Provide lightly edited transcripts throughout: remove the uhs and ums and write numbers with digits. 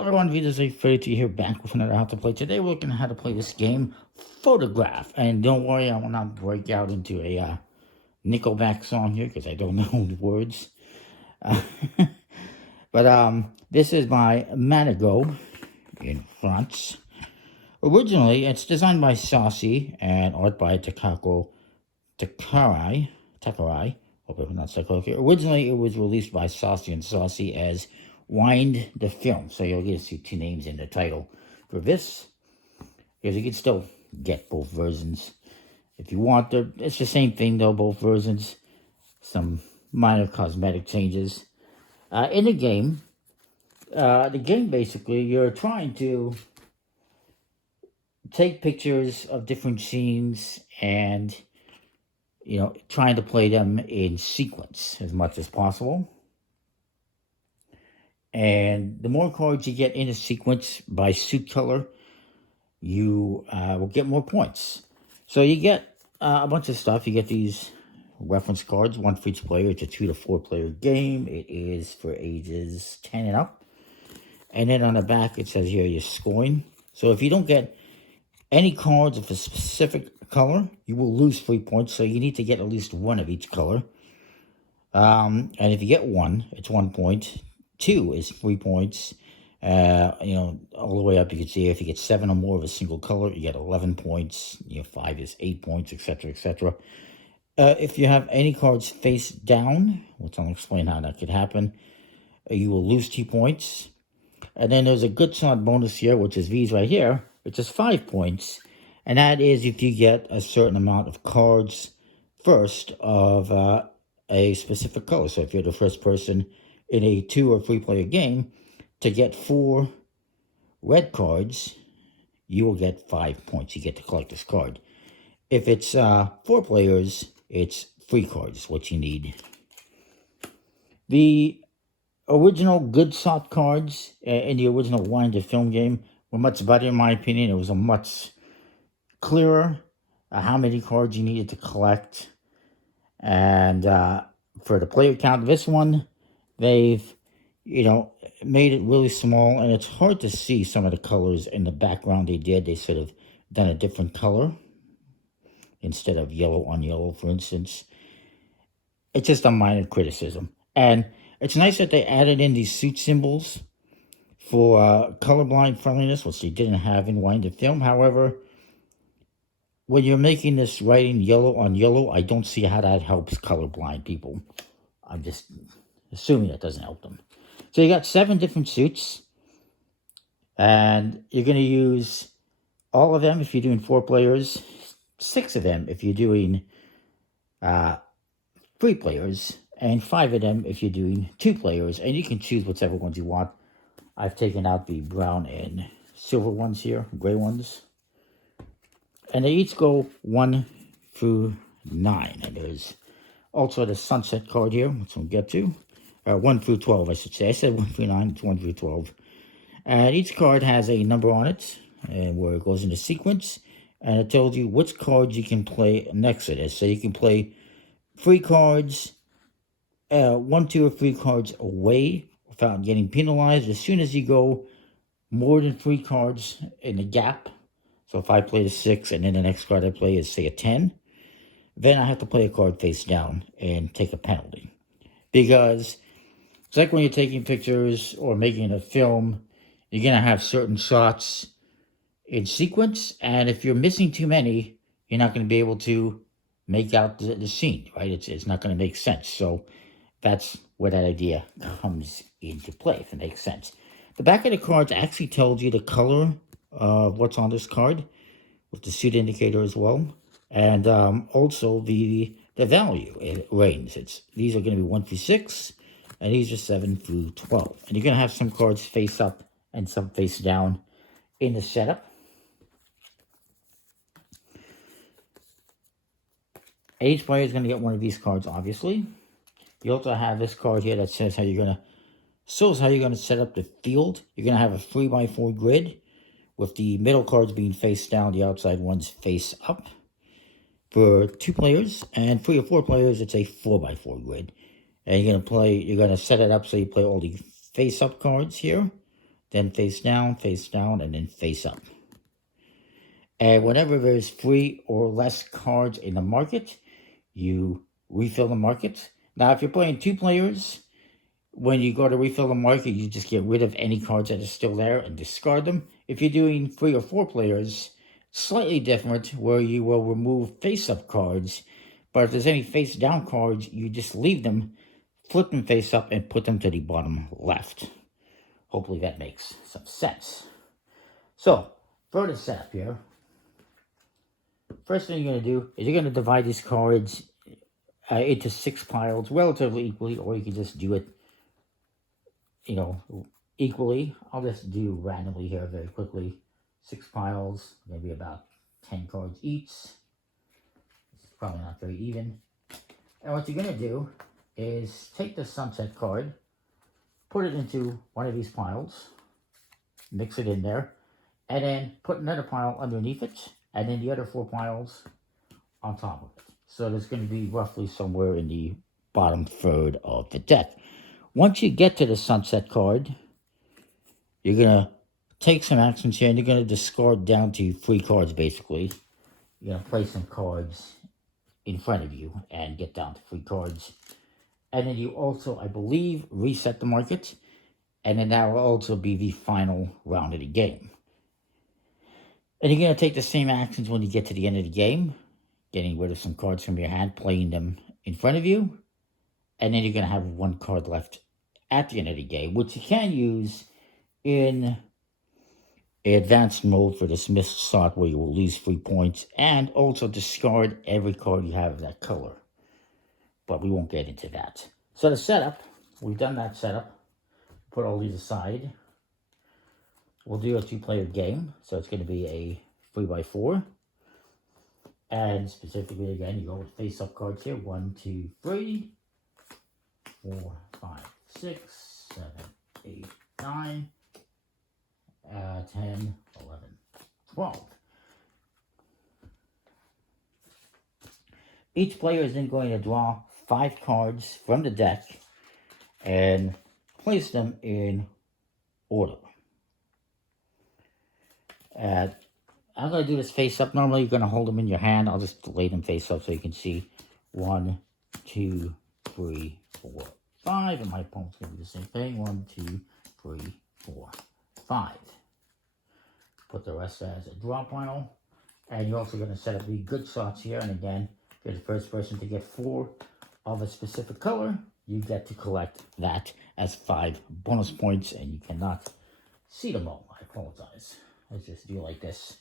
Everyone, Vita's a to here back with another How to Play. Today we're looking at how to play this game, Photograph. And don't worry, I will not break out into a Nickelback song here because I don't know the words. Uh, but this is by Manigo in France. Originally, it's designed by Saucy and art by Takarai. Hope I pronounced that correctly. Originally, it was released by Saucy and Saucy as Wind the Film. So you'll get to see two names in the title for this. Because you can still get both versions if you want. It's the same thing though, both versions. Some minor cosmetic changes. In the game basically, you're trying to take pictures of different scenes and, trying to play them in sequence as much as possible. And the more cards you get in a sequence by suit color, you will get more points. So you get a bunch of stuff. You get these reference cards, one for each player. It's a 2 to 4 player game. It is for ages 10 and up. And then on the back, it says here you're scoring. So if you don't get any cards of a specific color, you will lose 3 points. So you need to get at least one of each color. And if you get one, it's 1 point. 2 is 3 points. All the way up, you can see if you get 7 or more of a single color, you get 11 points. 5 is 8 points, etc., etc. If you have any cards face down, which I'll explain how that could happen, you will lose 2 points. And then there's a good solid bonus here, which is these right here, which is 5 points. And that is if you get a certain amount of cards first of a specific color. So if you're the first person in a 2 or 3 player game to get 4 red cards, you will get 5 points. You get to collect this card. If it's 4 players, it's 3 cards, what you need. The original good shot cards in the original Wind the Film game were much better, in my opinion. It was a much clearer how many cards you needed to collect. And for the player count, this one, they've, made it really small, and it's hard to see some of the colors in the background they did. They sort of done a different color instead of yellow on yellow, for instance. It's just a minor criticism. And it's nice that they added in these suit symbols for colorblind friendliness, which they didn't have in Wind the Film. However, when you're making this writing yellow on yellow, I don't see how that helps colorblind people. I'm just assuming that doesn't help them. So you got 7 different suits, and you're going to use all of them if you're doing 4 players, 6 of them if you're doing 3 players, and 5 of them if you're doing 2 players, and you can choose whichever ones you want. I've taken out the brown and silver ones here, gray ones. And they each go 1 through 9. And there's also the sunset card here, which we'll get to. 1 through 12, I should say. I said 1 through 9, it's 1 through 12. And each card has a number on it, and where it goes into sequence. And it tells you which cards you can play next to this. So you can play 3 cards, 1, 2, or 3 cards away without getting penalized. As soon as you go more than 3 cards in the gap, so if I play a 6 and then the next card I play is, say, a 10, then I have to play a card face down and take a penalty. Because it's like when you're taking pictures or making a film, you're going to have certain shots in sequence, and if you're missing too many, you're not going to be able to make out the scene, right? It's not going to make sense. So that's where that idea comes into play, if it makes sense. The back of the cards actually tells you the color of what's on this card, with the suit indicator as well, and also the value range. These are going to be 1 through 6, and these are 7 through 12. And you're going to have some cards face up and some face down in the setup. Each player is going to get one of these cards, obviously. You also have this card here that says how you're going to set up the field. You're going to have a 3x4 grid with the middle cards being face down, the outside ones face up. For 2 players, and 3 or 4 players, it's a 4x4 grid. And you're going to set it up so you play all the face-up cards here. then face down, and then face up. And whenever there's 3 or less cards in the market, you refill the market. Now, if you're playing 2 players, when you go to refill the market, you just get rid of any cards that are still there and discard them. If you're doing 3 or 4 players, slightly different, where you will remove face-up cards, but if there's any face-down cards, you just leave them, flip them face up, and put them to the bottom left. Hopefully that makes some sense. So, for the setup here, first thing you're going to do is you're going to divide these cards into 6 piles relatively equally, or you can just do it, equally. I'll just do randomly here very quickly. 6 piles, maybe about 10 cards each. It's probably not very even. And what you're going to do is take the sunset card, put it into one of these piles, mix it in there, and then put another pile underneath it, and then the other 4 piles on top of it. So there's going to be roughly somewhere in the bottom third of the deck. Once you get to the sunset card, you're going to take some actions here, and you're going to discard down to 3 cards, basically. You're going to place some cards in front of you and get down to 3 cards. And then you also, I believe, reset the market. And then that will also be the final round of the game. And you're going to take the same actions when you get to the end of the game. Getting rid of some cards from your hand, playing them in front of you. And then you're going to have 1 card left at the end of the game, which you can use in advanced mode for this missed shot, where you will lose 3 points, and also discard every card you have of that color. But we won't get into that. So the setup, we've done that setup. Put all these aside. We'll do a 2-player game, so it's going to be a 3x4. And specifically, again, you go with face-up cards here. 1, 2, 3, 4, 5, 6, 7, 8, 9, 10, 11, 12. Each player is then going to draw 5 cards from the deck and place them in order. I'm going to do this face up. Normally, you're going to hold them in your hand. I'll just lay them face up so you can see. 1, 2, 3, 4, 5. And my opponent's going to do the same thing. 1, 2, 3, 4, 5. Put the rest as a draw pile. And you're also going to set up the good shots here. And again, if you're the first person to get 4 of a specific color, you get to collect that as 5 bonus points. And you cannot see them all. I apologize. Let's just do it like this.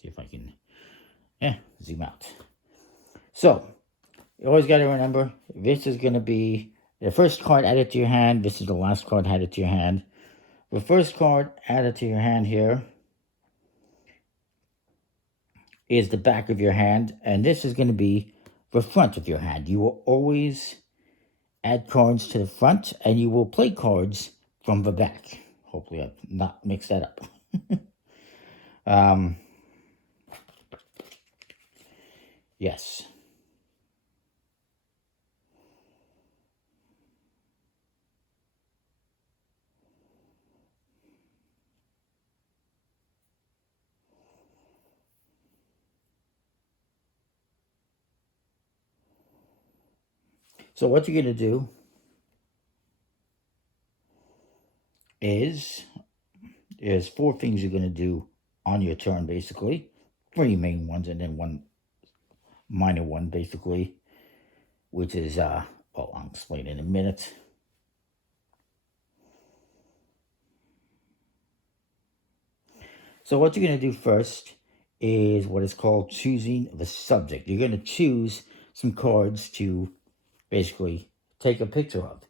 See if I can, zoom out. So, you always got to remember, this is going to be the first card added to your hand. This is the last card added to your hand. The first card added to your hand here is the back of your hand, and this is going to be the front of your hand. You will always add cards to the front, and you will play cards from the back. Hopefully I've not mixed that up. Yes. So what you're going to do is there's 4 things you're going to do on your turn, basically. 3 main ones and then 1 minor one, basically, which is, I'll explain in a minute. So what you're going to do first is what is called choosing the subject. You're going to choose some cards to basically take a picture of.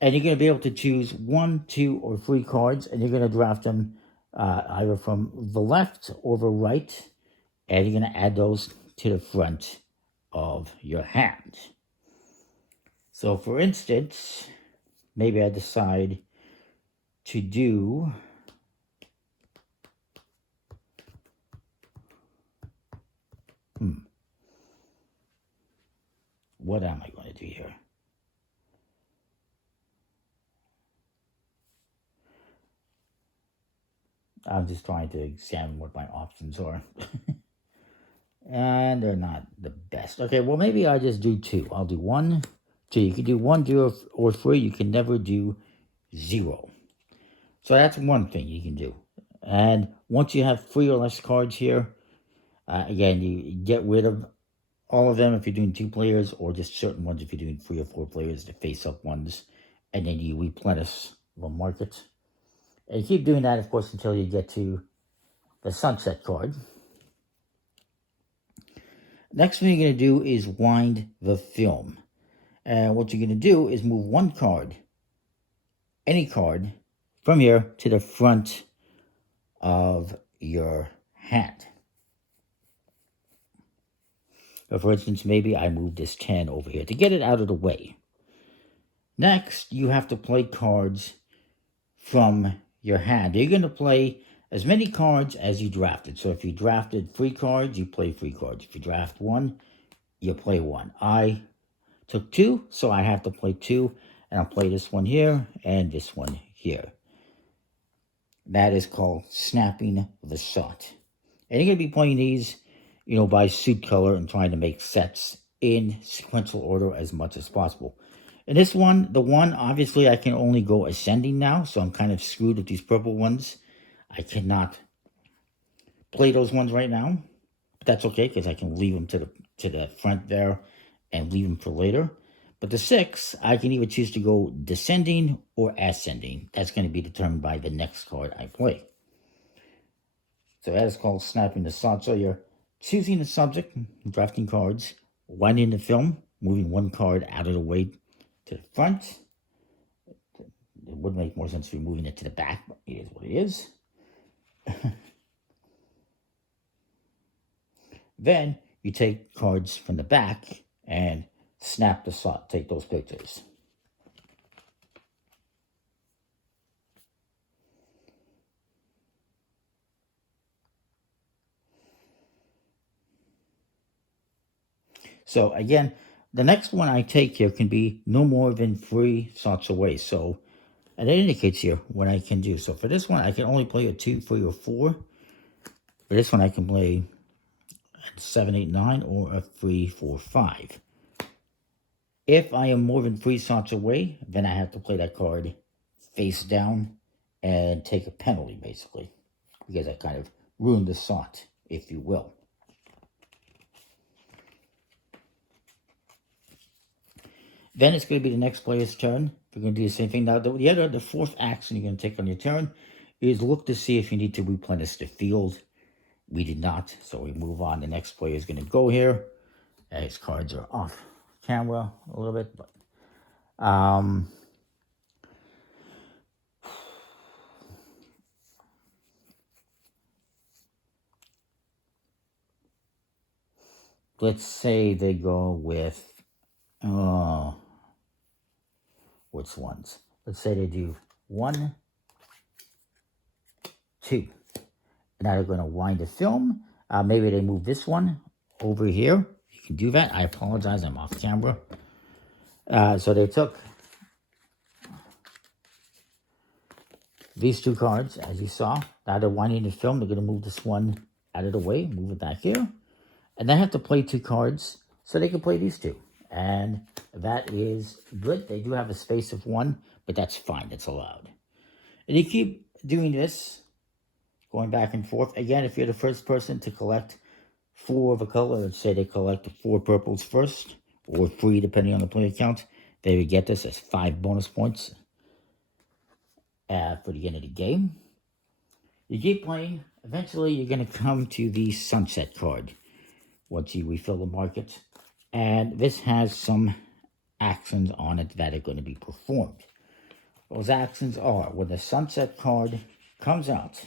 And you're going to be able to choose 1, 2, or 3 cards, and you're going to draft them either from the left or the right, and you're going to add those to the front of your hand. So, for instance, maybe I decide to do what am I going to do here? I'm just trying to examine what my options are. And they're not the best. Okay, well, maybe I'll just do 2. I'll do 1, 2. You can do 1, 0, or 3. You can never do 0. So that's one thing you can do. And once you have 3 or less cards here, again, you get rid of all of them if you're doing 2 players, or just certain ones if you're doing 3 or 4 players, the face-up ones. And then you replenish the market. And you keep doing that, of course, until you get to the sunset card. Next thing you're going to do is wind the film. And what you're going to do is move 1 card, any card, from here to the front of your hand. So for instance, maybe I move this 10 over here to get it out of the way. Next, you have to play cards from your hand. You're going to play as many cards as you drafted. So if you drafted 3 cards, you play 3 cards. If you draft 1, you play 1. I took 2, so I have to play 2. And I'll play this one here and this one here. That is called snapping the shot. And you're going to be playing these, by suit color and trying to make sets in sequential order as much as possible. And this one, the one, obviously I can only go ascending now, so I'm kind of screwed with these purple ones. I cannot play those ones right now, but that's okay because I can leave them to the front there and leave them for later. But the 6, I can either choose to go descending or ascending. That's going to be determined by the next card I play. So that is called snapping the shot. So you're choosing the subject, drafting cards, winding the film, moving 1 card out of the way to the front. It would make more sense if you're moving it to the back, but it is what it is. Then you take cards from the back and snap the shot. Take those pictures. So again, the next one I take here can be no more than 3 shots away. So, and it indicates here what I can do. So for this one, I can only play a 2, 3, or 4. For this one, I can play a 7, 8, 9, or a 3, 4, 5. If I am more than 3 shots away, then I have to play that card face down and take a penalty, basically, because I kind of ruined the shot, if you will. Then it's going to be the next player's turn. We're going to do the same thing. Now, the 4th action you're going to take on your turn is look to see if you need to replenish the field. We did not, so we move on. The next player is going to go here. His cards are off camera a little bit, but let's say they go with which ones? Let's say they do 1, 2. Now they're going to wind the film. Maybe they move this one over here. You can do that. I apologize. I'm off camera. So they took these 2 cards, as you saw. Now they're winding the film. They're going to move this one out of the way, move it back here. And they have to play 2 cards so they can play these 2. And that is good. They do have a space of 1, but that's fine. That's allowed. And you keep doing this, going back and forth. Again, if you're the first person to collect 4 of a color, let's say they collect 4 purples first, or 3 depending on the player count, they would get this as 5 bonus points for the end of the game. You keep playing. Eventually, you're going to come to the sunset card once you refill the market. And this has some actions on it that are going to be performed. Those actions are, when the sunset card comes out,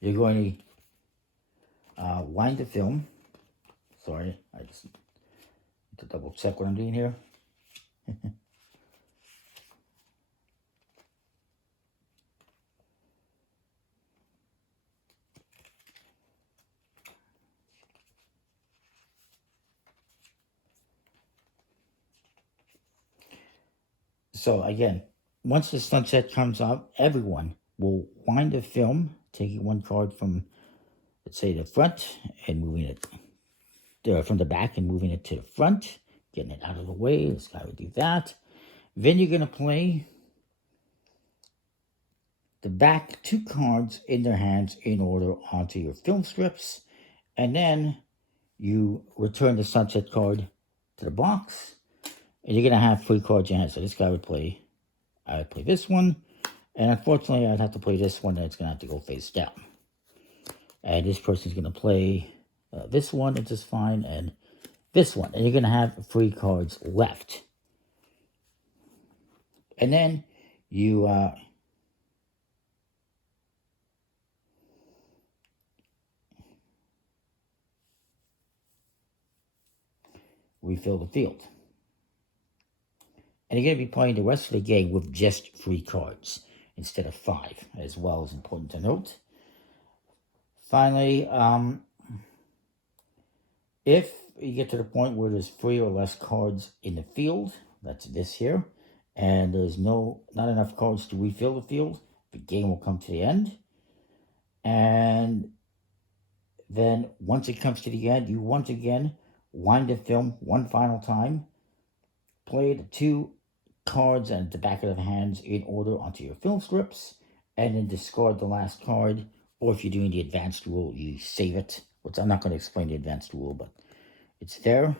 you're going to wind the film. Sorry, I just need to double check what I'm doing here. So again, once the sunset comes up, everyone will wind the film, taking one card from, let's say, the front and moving it from the back and moving it to the front, getting it out of the way. This guy would do that. Then you're going to play the back two cards in their hands in order onto your film strips, and then you return the sunset card to the box, and you're going to have 3 cards in your hand. So this guy would play, I would play this one, and unfortunately I'd have to play this one, and it's going to have to go face down. And this person's going to play this one, it's just fine, and this one, and you're going to have 3 cards left. And then you refill the field. And you're going to be playing the rest of the game with just 3 cards instead of 5, as well as important to note. Finally, if you get to the point where there's 3 or less cards in the field, that's this here, and there's not enough cards to refill the field, the game will come to the end. And then once it comes to the end, you once again wind the film one final time, play the 2 cards at the back of the hands in order onto your film strips, and then discard the last card. Or if you're doing the advanced rule, you save it, which I'm not going to explain the advanced rule, but it's there.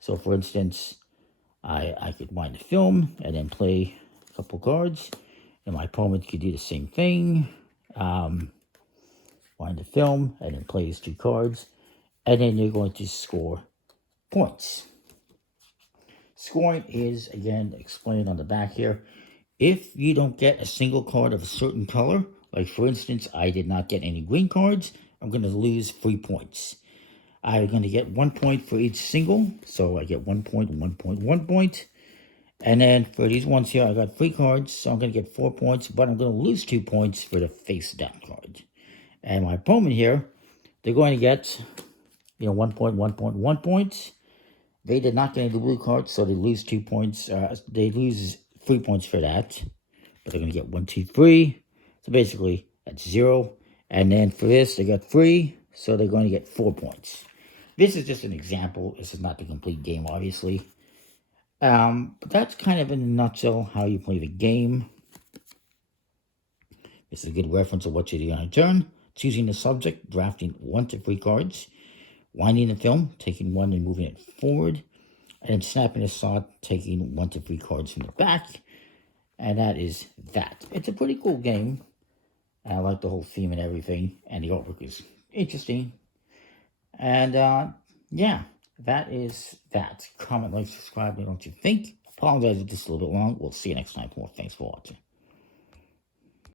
So for instance, I could wind the film and then play a couple cards, and my opponent could do the same thing. Wind the film and then play his 2 cards, and then you're going to score points. Scoring is, again, explained on the back here. If you don't get a single card of a certain color, like for instance, I did not get any green cards, I'm going to lose 3 points. I'm going to get 1 point for each single, so I get 1 point, 1 point, 1 point. And then for these ones here, I got 3 cards, so I'm going to get 4 points, but I'm going to lose 2 points for the face down card. And my opponent here, they're going to get, 1 point, 1 point, 1 point. They did not get any blue cards, so they lose 2 points. They lose 3 points for that. But they're going to get 1, 2, 3. So basically, that's 0. And then for this, they got 3. So they're going to get 4 points. This is just an example. This is not the complete game, obviously. But that's kind of in a nutshell how you play the game. This is a good reference of what you do on a turn. Choosing the subject, drafting 1 to 3 cards. Winding the film, taking 1 and moving it forward. And then snapping a shot, taking 1 to 3 cards from the back. And that is that. It's a pretty cool game. I like the whole theme and everything. And the artwork is interesting. And yeah, that is that. Comment, like, subscribe, what don't you think? Apologize if this is a little bit long. We'll see you next time. Thanks for watching.